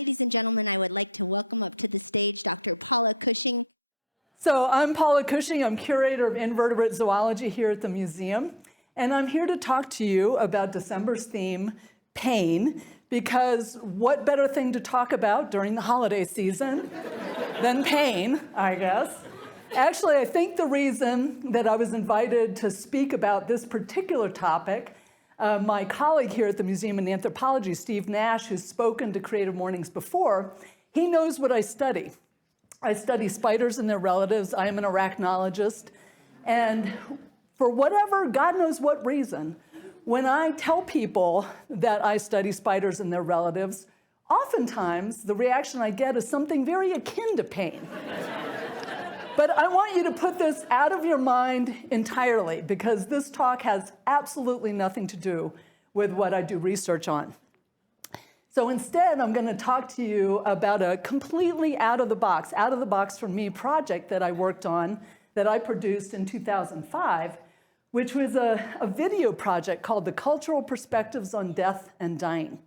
Ladies and gentlemen, I would like to welcome up to the stage Dr. Paula Cushing. So I'm Paula Cushing. I'm curator of invertebrate zoology here at the museum. And I'm here to talk to you about December's theme, pain, because what better thing to talk about during the holiday season than pain, I guess. Actually, I think the reason that I was invited to speak about this particular topic, my colleague here at the Museum in Anthropology, Steve Nash, who's spoken to Creative Mornings before, he knows what I study. I study spiders and their relatives. I am an arachnologist. And for whatever, God knows what reason, when I tell people that I study spiders and their relatives, oftentimes the reaction I get is something very akin to pain. But I want you to put this out of your mind entirely, because this talk has absolutely nothing to do with what I do research on. So instead, I'm going to talk to you about a completely out of the box for me project that I worked on, that I produced in 2005, which was a video project called The Cultural Perspectives on Death and Dying.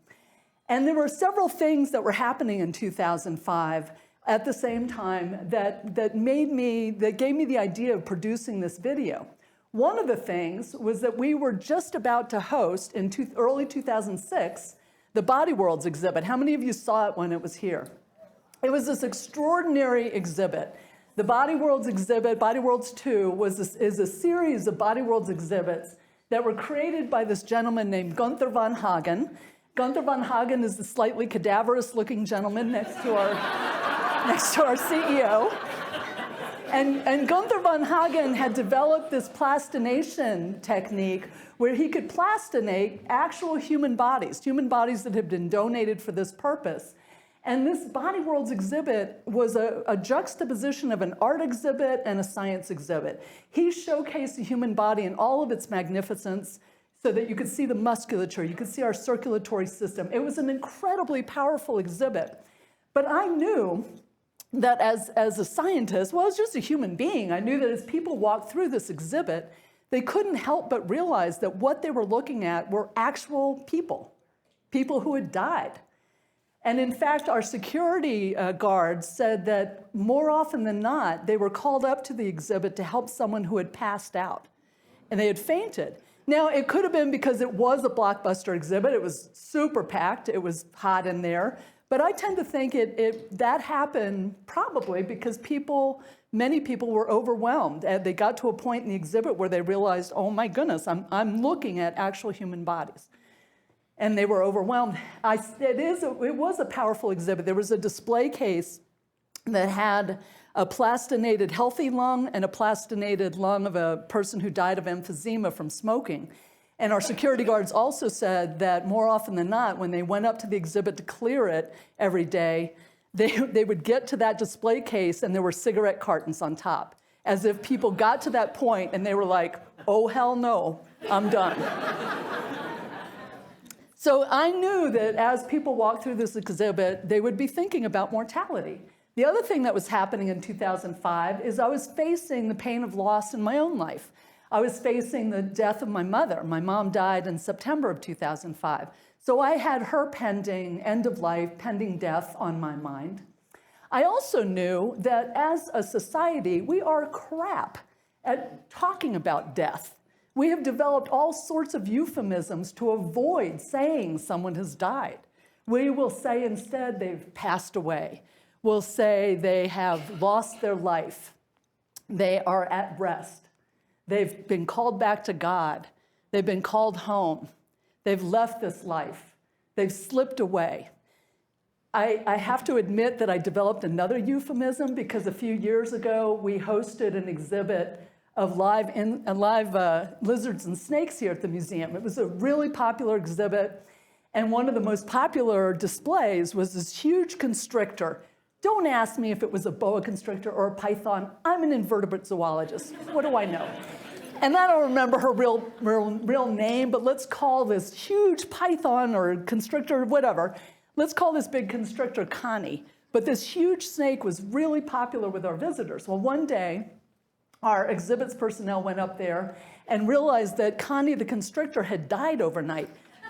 And there were several things that were happening in 2005 at the same time that gave me the idea of producing this video. One of the things was that we were just about to host in early 2006 the Body Worlds exhibit. How many of you saw it when it was here? It was this extraordinary exhibit. The Body Worlds exhibit, Body Worlds 2, is a series of Body Worlds exhibits that were created by this gentleman named Gunther von Hagen. Gunther von Hagen is the slightly cadaverous-looking gentleman next to our CEO. And Gunther von Hagen had developed this plastination technique where he could plastinate actual human bodies that had been donated for this purpose. And this Body Worlds exhibit was a juxtaposition of an art exhibit and a science exhibit. He showcased the human body in all of its magnificence so that you could see the musculature, you could see our circulatory system. It was an incredibly powerful exhibit. But I knew that as a scientist, well, as just a human being, I knew that as people walked through this exhibit, they couldn't help but realize that what they were looking at were actual people who had died. And in fact, our security guards said that more often than not, they were called up to the exhibit to help someone who had passed out, and they had fainted. Now, it could have been because it was a blockbuster exhibit. It was super packed. It was hot in there. But I tend to think that happened probably because many people were overwhelmed. And they got to a point in the exhibit where they realized, oh my goodness, I'm looking at actual human bodies. And they were overwhelmed. It was a powerful exhibit. There was a display case that had a plastinated healthy lung and a plastinated lung of a person who died of emphysema from smoking. And our security guards also said that more often than not, when they went up to the exhibit to clear it every day, they would get to that display case and there were cigarette cartons on top, as if people got to that point and they were like, oh, hell no, I'm done. So I knew that as people walked through this exhibit, they would be thinking about mortality. The other thing that was happening in 2005 is I was facing the pain of loss in my own life. I was facing the death of my mother. My mom died in September of 2005. So I had her pending end of life, pending death on my mind. I also knew that as a society, we are crap at talking about death. We have developed all sorts of euphemisms to avoid saying someone has died. We will say instead they've passed away. We'll say they have lost their life. They are at rest. They've been called back to God. They've been called home. They've left this life. They've slipped away. I have to admit that I developed another euphemism because a few years ago we hosted an exhibit of live lizards and snakes here at the museum. It was a really popular exhibit, and one of the most popular displays was this huge constrictor. Don't ask me if it was a boa constrictor or a python. I'm an invertebrate zoologist. What do I know? And I don't remember her real name, but let's call this huge python or constrictor, whatever. Let's call this big constrictor Connie. But this huge snake was really popular with our visitors. Well, one day, our exhibits personnel went up there and realized that Connie the constrictor had died overnight.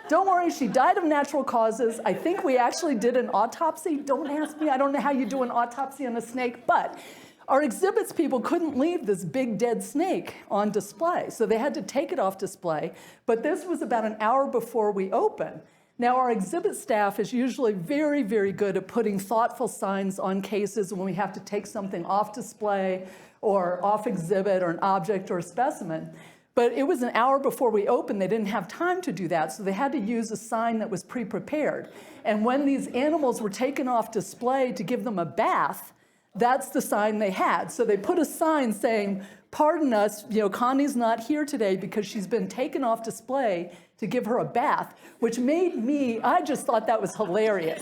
Don't worry, she died of natural causes. I think we actually did an autopsy. Don't ask me, I don't know how you do an autopsy on a snake, but our exhibits people couldn't leave this big dead snake on display, so they had to take it off display, but this was about an hour before we open. Now, our exhibit staff is usually very, very good at putting thoughtful signs on cases when we have to take something off display or off exhibit or an object or a specimen. But it was an hour before we opened. They didn't have time to do that, so they had to use a sign that was pre-prepared. And when these animals were taken off display to give them a bath, that's the sign they had. So they put a sign saying, pardon us, Connie's not here today because she's been taken off display to give her a bath, which made me, I just thought that was hilarious.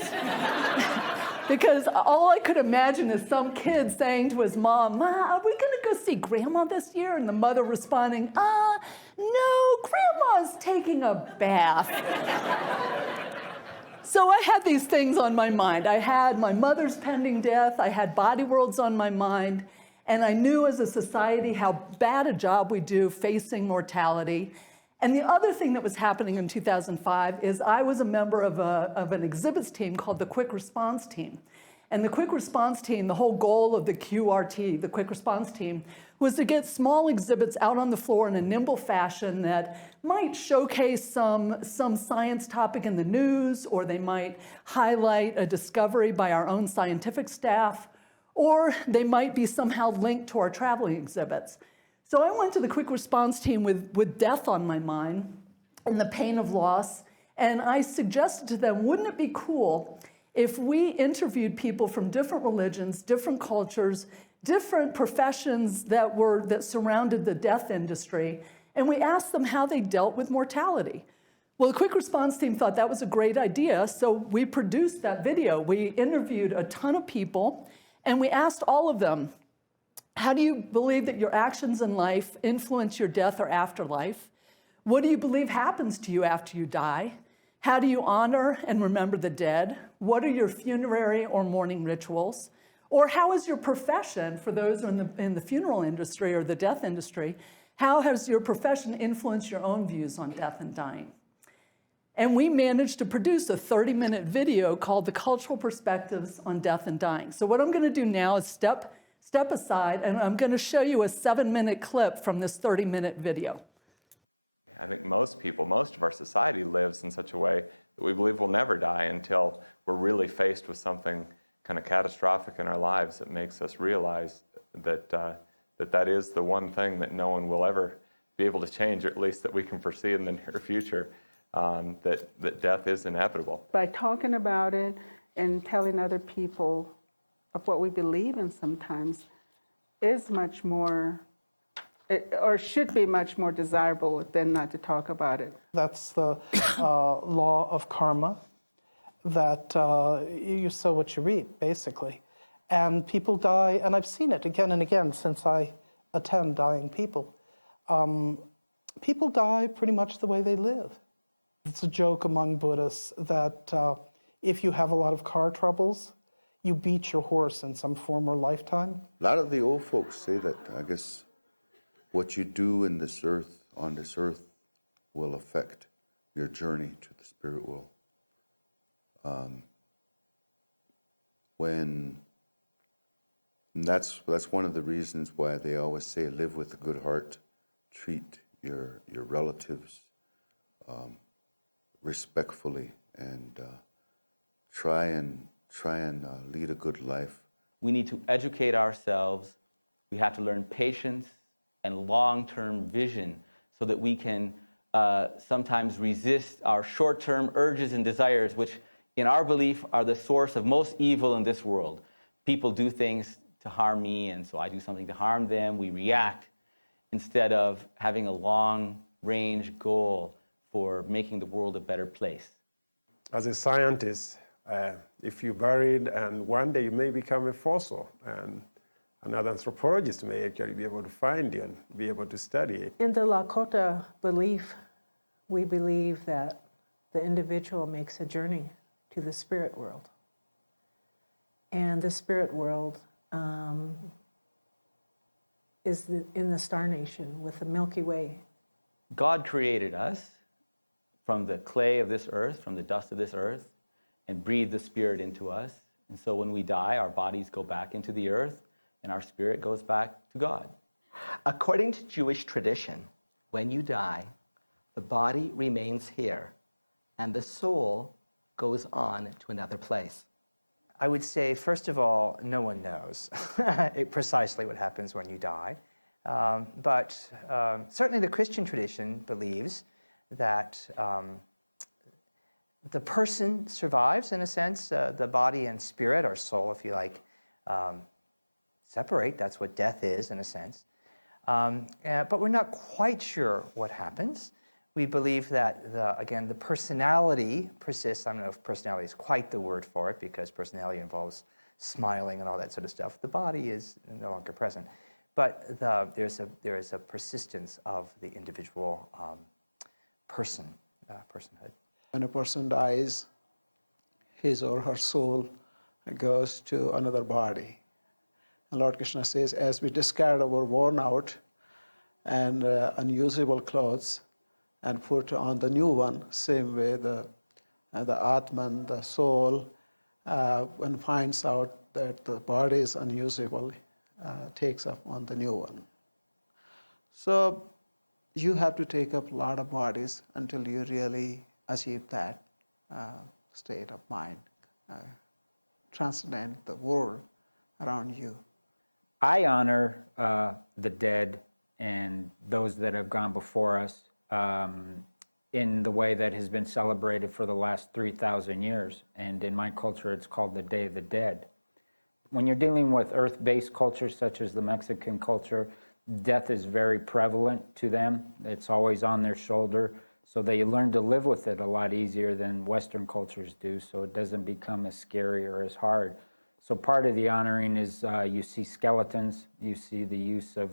Because all I could imagine is some kid saying to his mom, Ma, are we gonna go see Grandma this year? And the mother responding, no, Grandma's taking a bath. So I had these things on my mind. I had my mother's pending death, I had body worlds on my mind, and I knew as a society how bad a job we do facing mortality. And the other thing that was happening in 2005 is I was a member of an exhibits team called the Quick Response Team. And the Quick Response Team, the whole goal of the QRT, the Quick Response Team, was to get small exhibits out on the floor in a nimble fashion that might showcase some science topic in the news, or they might highlight a discovery by our own scientific staff, or they might be somehow linked to our traveling exhibits. So I went to the Quick Response Team with death on my mind and the pain of loss, and I suggested to them, wouldn't it be cool if we interviewed people from different religions, different cultures, different professions that surrounded the death industry, and we asked them how they dealt with mortality. Well, the Quick Response Team thought that was a great idea, so we produced that video. We interviewed a ton of people, and we asked all of them, how do you believe that your actions in life influence your death or afterlife? What do you believe happens to you after you die? How do you honor and remember the dead? What are your funerary or mourning rituals? Or how is your profession, for those in the funeral industry or the death industry, how has your profession influenced your own views on death and dying? And we managed to produce a 30-minute video called The Cultural Perspectives on Death and Dying. So what I'm going to do now is step aside, and I'm going to show you a 7-minute clip from this 30-minute video. I think most of our society lives in such a way that we believe we'll never die until we're really faced with something kind of catastrophic in our lives that makes us realize that that is the one thing that no one will ever be able to change, or at least that we can foresee in the near future, that death is inevitable. By talking about it and telling other people of what we believe in sometimes is much more, or should be much more desirable than not to talk about it. That's the law of karma, that you sow what you reap, basically. And people die, and I've seen it again and again since I attend dying people. People die pretty much the way they live. It's a joke among Buddhists that if you have a lot of car troubles, you beat your horse in some former lifetime. A lot of the old folks say that, I guess, what you do on this earth will affect your journey to the spirit world. And that's one of the reasons why they always say live with a good heart, treat your relatives respectfully, and try and lead a good life. We need to educate ourselves. We have to learn patience and long-term vision so that we can sometimes resist our short-term urges and desires, which in our belief are the source of most evil in this world. People do things to harm me, and so I do something to harm them. We react instead of having a long-range goal for making the world a better place. As a scientist, if you're buried, and one day you may become a fossil, and another anthropologist may actually be able to find you and be able to study it. In the Lakota belief, we believe that the individual makes a journey to the spirit world. And the spirit world is in the Star Nation with the Milky Way. God created us from the clay of this earth, from the dust of this earth, and breathe the Spirit into us. And so when we die, our bodies go back into the earth, and our spirit goes back to God. According to Jewish tradition, when you die, the body remains here, and the soul goes on to another place. I would say, first of all, no one knows precisely what happens when you die. But certainly the Christian tradition believes that the person survives, in a sense. The body and spirit, or soul, if you like, separate. That's what death is, in a sense. But we're not quite sure what happens. We believe that, the personality persists. I don't know if personality is quite the word for it, because personality involves smiling and all that sort of stuff. The body is no longer present. But there is a persistence of the individual personhood. When a person dies, his or her soul goes to another body. And Lord Krishna says, as we discard our worn out and unusable clothes and put on the new one, same way the Atman, the soul, when finds out that the body is unusable, takes up on the new one. So you have to take up a lot of bodies until you really achieve that state of mind, transcend the world around you. I honor the dead and those that have gone before us in the way that has been celebrated for the last 3,000 years. And in my culture, it's called the Day of the Dead. When you're dealing with earth-based cultures such as the Mexican culture, death is very prevalent to them. It's always on their shoulder. So they learn to live with it a lot easier than Western cultures do, so it doesn't become as scary or as hard. So part of the honoring is you see skeletons, you see the use of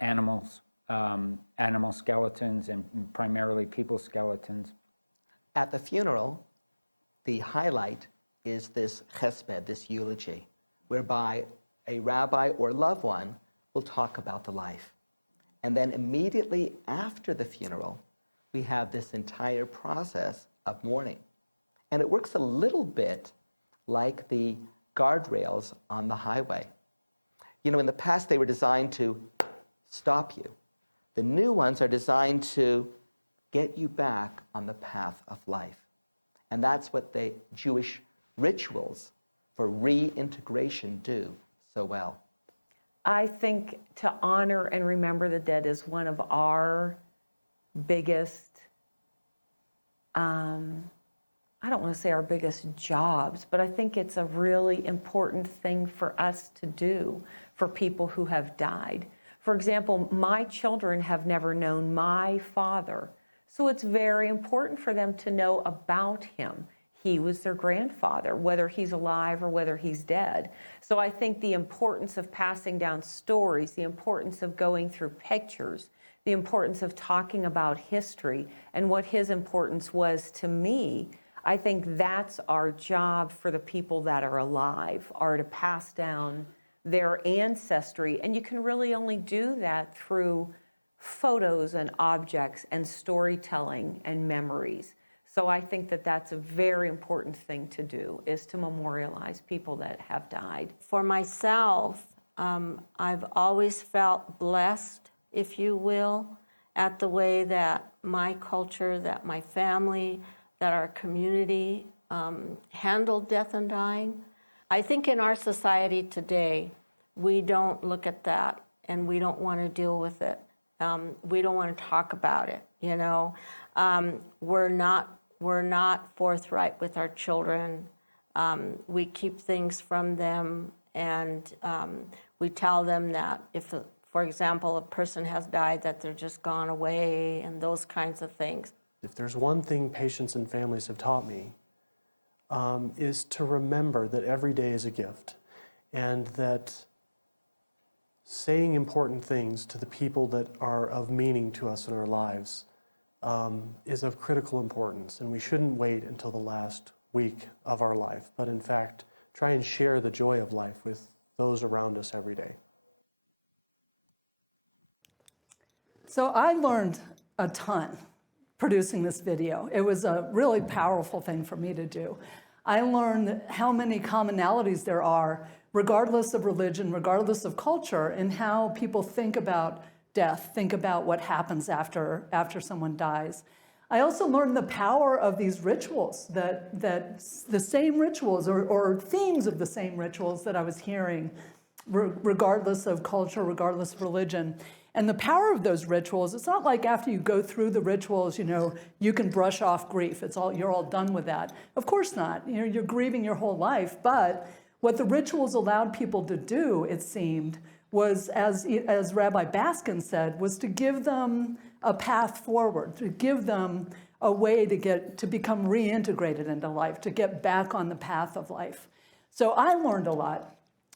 animals, animal skeletons, and primarily people skeletons. At the funeral, the highlight is this chesped, this eulogy, whereby a rabbi or loved one will talk about the life. And then immediately after the funeral, we have this entire process of mourning. And it works a little bit like the guardrails on the highway. You know, in the past, they were designed to stop you. The new ones are designed to get you back on the path of life. And that's what the Jewish rituals for reintegration do so well. I think to honor and remember the dead is one of our biggest, I don't want to say our biggest jobs, but I think it's a really important thing for us to do for people who have died. For example, my children have never known my father, so it's very important for them to know about him. He was their grandfather, whether he's alive or whether he's dead. So I think the importance of passing down stories, the importance of going through pictures, the importance of talking about history and what his importance was to me, I think that's our job for the people that are alive, are to pass down their ancestry. And you can really only do that through photos and objects and storytelling and memories. So I think that that's a very important thing to do, is to memorialize people that have died. For myself, I've always felt blessed, if you will, at the way that my culture, that my family, that our community handled death and dying. I think in our society today, we don't look at that and we don't want to deal with it. We don't want to talk about it, you know. We're not forthright with our children. We keep things from them, and we tell them that if, for example, a person has died, that they're just gone away and those kinds of things. If there's one thing patients and families have taught me, is to remember that every day is a gift, and that saying important things to the people that are of meaning to us in our lives is of critical importance, and we shouldn't wait until the last week of our life, but in fact, try and share the joy of life with those around us every day. So I learned a ton producing this video. It was a really powerful thing for me to do. I learned how many commonalities there are, regardless of religion, regardless of culture, in how people think about death, think about what happens after someone dies. I also learned the power of these rituals, that the same rituals or themes of the same rituals that I was hearing, regardless of culture, regardless of religion. And the power of those rituals, it's not like after you go through the rituals, you can brush off grief. You're all done with that. Of course not. You're grieving your whole life. But what the rituals allowed people to do, it seemed, was, as Rabbi Baskin said, was to give them a path forward, to give them a way to become reintegrated into life, to get back on the path of life. So I learned a lot.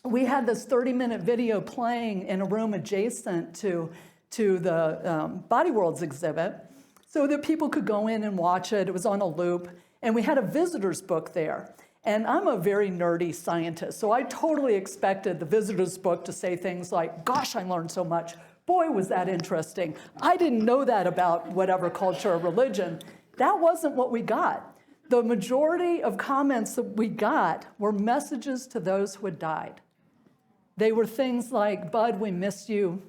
We had this 30-minute video playing in a room adjacent to the Body Worlds exhibit so that people could go in and watch it. It was on a loop. And we had a visitor's book there. And I'm a very nerdy scientist, so I totally expected the visitor's book to say things like, gosh, I learned so much. Boy, was that interesting. I didn't know that about whatever culture or religion. That wasn't what we got. The majority of comments that we got were messages to those who had died. They were things like, Bud, we miss you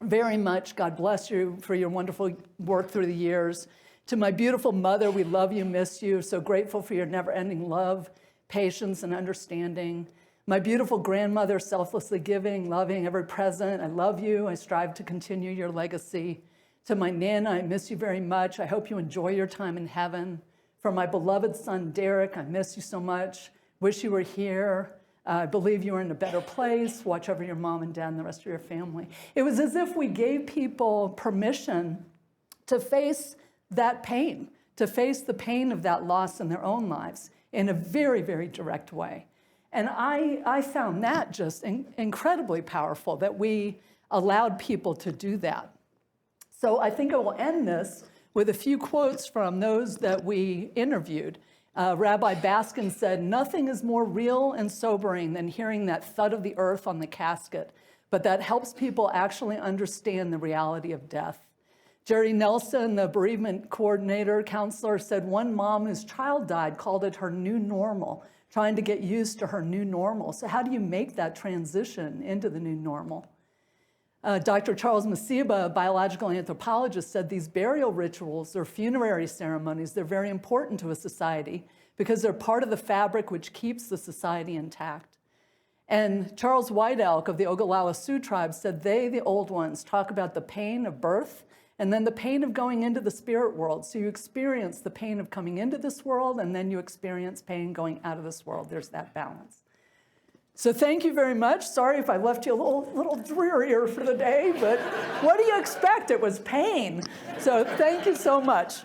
very much. God bless you for your wonderful work through the years. To my beautiful mother, we love you, miss you. So grateful for your never-ending love, patience, and understanding. My beautiful grandmother, selflessly giving, loving, ever present. I love you. I strive to continue your legacy. To my Nana, I miss you very much. I hope you enjoy your time in heaven. For my beloved son, Derek, I miss you so much. Wish you were here. I believe you are in a better place. Watch over your mom and dad and the rest of your family. It was as if we gave people permission to face that pain, to face the pain of that loss in their own lives in a very, very direct way. And I found that just incredibly powerful, that we allowed people to do that. So I think I will end this with a few quotes from those that we interviewed. Rabbi Baskin said, "Nothing is more real and sobering than hearing that thud of the earth on the casket, but that helps people actually understand the reality of death." Jerry Nelson, the bereavement counselor, said one mom whose child died called it her new normal, trying to get used to her new normal. So how do you make that transition into the new normal? Dr. Charles Masiba, a biological anthropologist, said these burial rituals or funerary ceremonies, they're very important to a society because they're part of the fabric which keeps the society intact. And Charles White Elk of the Ogallala Sioux tribe said they, the old ones, talk about the pain of birth and then the pain of going into the spirit world. So you experience the pain of coming into this world and then you experience pain going out of this world. There's that balance. So thank you very much. Sorry if I left you a little drearier for the day, but what do you expect? It was pain. So thank you so much.